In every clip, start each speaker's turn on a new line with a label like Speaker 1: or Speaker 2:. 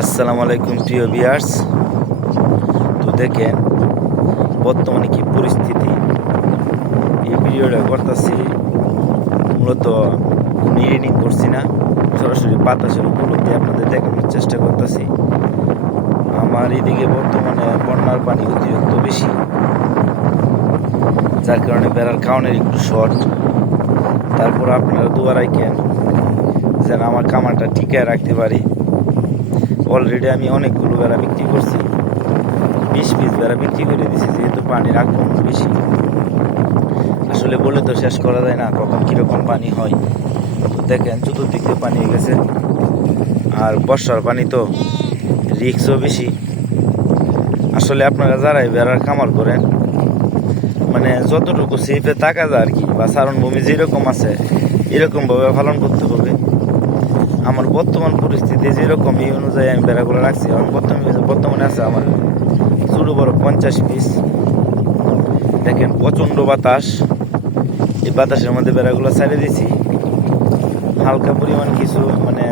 Speaker 1: আসসালামু আলাইকুম, প্রিয় বিয়ার্স তো দেখেন, বর্তমানে কি পরিস্থিতি? এই ভিডিওটা করতেছি, মূলত নিরিডিং করছি না, সরাসরি বাতাসের উপলব্ধি আপনাদের দেখানোর চেষ্টা করতেছি। আমার এদিকে বর্তমানে বন্যার পানি অতিরিক্ত বেশি, যার কারণে বেড়ার কাউনের একটু শর্ট তারপর আপনারা দুয়ার রাখেন, যেন আমার কামারটা টিকায় রাখতে পারি। অলরেডি আমি অনেকগুলো বেড়া বিক্রি করছি। বিশ পিস বেড়া বিক্রি করে দিছি, যেহেতু পানির আক্রমণ বেশি। আসলে বলে তো শেষ করা যায় না, কখন কীরকম পানি হয়। তো দেখেন, চতুর্দিক দিয়ে পানি গেছে। আর বর্ষার পানি তো রিক্সও বেশি। আসলে আপনারা যারাই বেড়ার কামার করেন মানে যতটুকু সেফে থাকা যায় আর কি, বা সারণভূমি যেরকম আছে, এরকমভাবে পালন করতে হবে। আমার বর্তমান পরিস্থিতি যেরকম, এই অনুযায়ী আমি বেড়াগুলো রাখছি। আমার বর্তমানে বর্তমানে আছে আমার ছোটো বড় পঞ্চাশ পিস দেখেন, প্রচণ্ড বাতাস। এই বাতাসের মধ্যে বেড়াগুলো ছেড়ে দিয়েছি। হালকা পরিমাণ কিছু মানে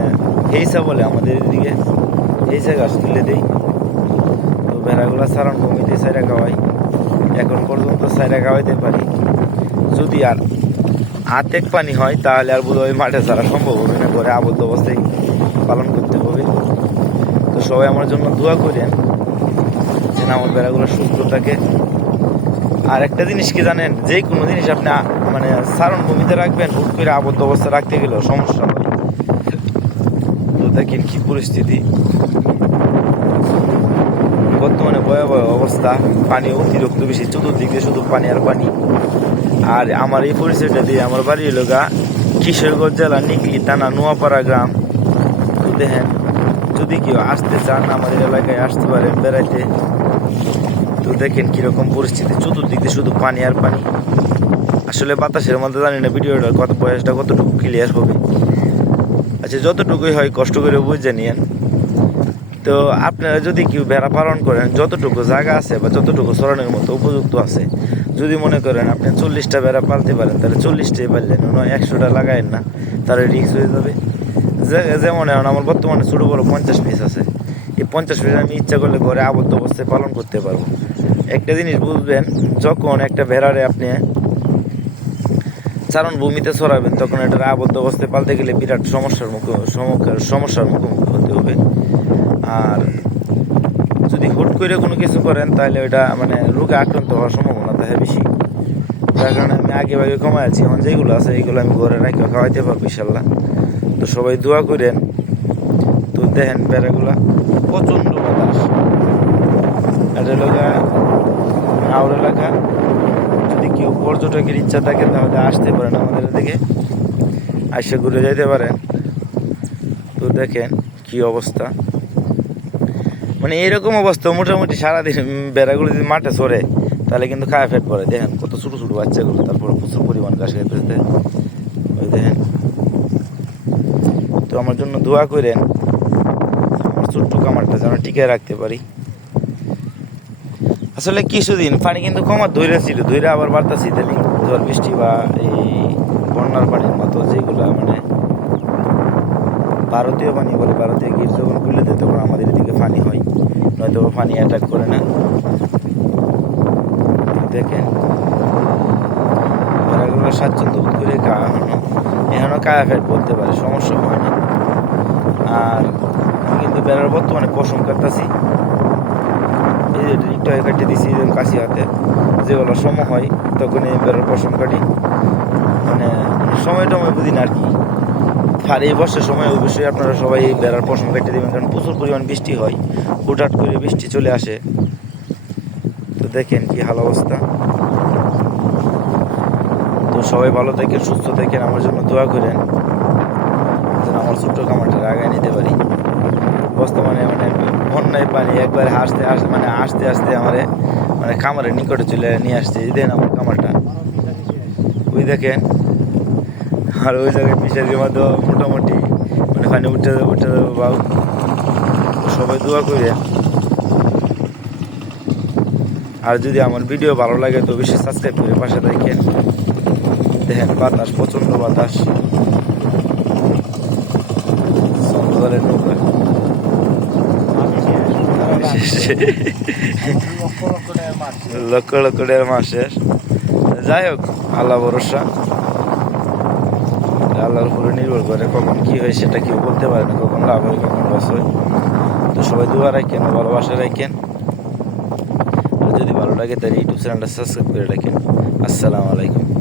Speaker 1: হেইসা বলে আমাদের এদিকে। হেইসা গাছ তুলে দেই। তো বেড়াগুলো সারান কমিতে সাইরা খাওয়াই। এখন পর্যন্ত সাইরা খাওয়াইতে পারি। যদি আর আতেক পানি হয়, তাহলে আর বোধহয় মাঠে ছাড়া সম্ভব হবে না। করে আবদ্ধ অবস্থায় পালন করতে হবে। তো সবাই আমার জন্য দোয়া করেন যেন আমার বেড়াগুলো সুস্থ থাকে। আর একটা জিনিস কি জানেন? যে কোনো জিনিস আপনি মানে সারণ ভূমিতে রাখবেন, হুট করে আবদ্ধ অবস্থা রাখতে গেলেও সমস্যা হয়। তো দেখেন কি পরিস্থিতি। বর্তমানে ভয়াবহ অবস্থা। পানি অতিরিক্ত বেশি, চতুর্দিকে শুধু পানি আর পানি। আর আমার এই পরিচয়টা দিয়ে আমার বাড়ি হলো গা কিশোরগঞ্জ জেলা নিকলি থানা নোয়াপাড়া গ্রাম। দেখেন, যদি কেউ আসতে চান আমাদের এলাকায় আসতে পারেন বেড়াইতে, তো দেখেন কীরকম পরিস্থিতি। চতুর্দিকে শুধু পানি আর পানি। আসলে বাতাসের মধ্যে জানি না ভিডিওটার কত বয়সটা, কতটুকু ক্লিয়ার হবে। আচ্ছা যতটুকুই হয় কষ্ট করে বুঝে নিয়েন। তো আপনারা যদি কেউ বেড়া পালন করেন, যতটুকু জায়গা আছে বা যতটুকু চরণের মতো উপযুক্ত আছে যদি মনে করেন আপনি চল্লিশটা বেড়া পালতে পারেন, তাহলে চল্লিশটাই পারলেন নয় একশোটা লাগায়েন না, তাহলে রিক্স হয়ে যাবে। যেমন এখন আমার বর্তমানে ছোটো বড় পঞ্চাশ পিস আছে, এই পঞ্চাশ পিস আমি ইচ্ছা করলে ঘরে আবদ্ধ অবস্থায় পালন করতে পারব। একটা জিনিস বুঝবেন, যখন একটা ভেড়ারে আপনি চারণ ভূমিতে ছড়াবেন, তখন এটার আবদ্ধ অবস্থায় পালতে গেলে বিরাট সমস্যার মুখে সমস্যার মুখোমুখি হতে হবে। আর যদি হুট করে কোনো কিছু করেন, তাহলে ওইটা মানে রোগে আক্রান্ত হওয়ার সম্ভাবনা থাকে বেশি। যার কারণে আমি আগে ভাগে কমাই আছি। এখন যেগুলো আছে, এইগুলো আমি ঘরে রাখি খাওয়াইতে পারব ইনশাল্লাহ। তো সবাই দোয়া করেন। তো দেখেন বেড়াগুলা প্রচণ্ড বাতাস। এটা এলাকা আউর এলাকা। যদি কেউ পর্যটকের ইচ্ছা থাকে, তাহলে আসতে পারেন আমাদের দিকে আসে ঘুরে যেতে পারেন। তো দেখেন কি অবস্থা। মানে এরকম অবস্থা, মোটামুটি সারাদিন বেড়াগুলো যদি মাঠে সরে তাহলে কিন্তু খায় ফেট পড়ে। দেখেন কত ছোটো ছোটো বাচ্চাগুলো, তারপরে প্রচুর পরিমাণ ঘাস খেতে ওই দেখেন। তো আমার জন্য দোয়া করেন, আমার ছোট্ট কামারটা যেন টিকে রাখতে পারি। আসলে কিছুদিন পানি কিন্তু কমার ধৈর্য ছিল, ধৈর্য আবার বাড়তাছি। ইদানিং ঝড় বৃষ্টি বা এই বন্যার পানির মতো যেগুলো মানে ভারতীয় পানি বলে ভারতীয় গির যখন খুলে দেয়, তখন আমাদের এদিকে পানি হয়। নয়তো পানি অ্যাটাক করে না। দেখেন। বেড়াগুলো স্বাচ্ছন্দ্য বোধ করে খাওয়া এখনও কায়া ফেট বলতে পারে, সমস্যা হয় না। আর কিন্তু বেড়ার বর্তমানে পশম কাটতেছি। এই যে একটু কাটিয়ে দিছি কাশি হাতে যেগুলো সময় হয় তখন এই বেড়ার পশম কাটি। মানে সময় টময় বুঝি না আর কি। আর এই বর্ষার সময় অবশ্যই আপনারা সবাই বেড়ার পশম কেটে দেবেন, কারণ প্রচুর পরিমাণ বৃষ্টি হয়। হুটহাট করে বৃষ্টি চলে আসে। তো দেখেন কি হাল অবস্থা। তো সবাই ভালো থাকেন, সুস্থ থাকেন, আমার জন্য দোয়া করেন। যেন আমার ছোট্ট কামারটা আগায় নিতে পারি। বর্তমানে মানে বন্যায় পানি একবার হাসতে আসতে মানে আসতে আসতে আমারে মানে খামারের নিকটে চলে নিয়ে আসছে। দেখেন আমার কামারটা ওই দেখেন। আর ওই জায়গায় ফিশারির দেওয়া মোটামুটি। মানে পানি উঠে যাবে উঠে যাবে বাউ। সবাই দোয়া করে আর যদি আমার ভিডিও ভালো লাগে তো বেশি সাবস্ক্রাইব করে পাশে থাকেন। দেখেন বাতাস প্রচণ্ড বাতাস। সমুদ্রের নৌকা
Speaker 2: লক্ষ লক্ষ টাকার মাছ।
Speaker 1: লক্ষ লক্ষ মাস শেষ। যাই হোক আল্লাহ ভরসা। আল্লাহর উপরে নির্ভর করে কখন কী হয় সেটা কেউ বলতে পারে না, কখন লাভ হয়, কখন লস হয়। তো সবাই দুবার রাখেন, ভালোবাসা রাখেন। যদি ভালো লাগে তাহলে ইউটিউব চ্যানেলটা সাবস্ক্রাইব করে রাখেন। আসসালামু আলাইকুম।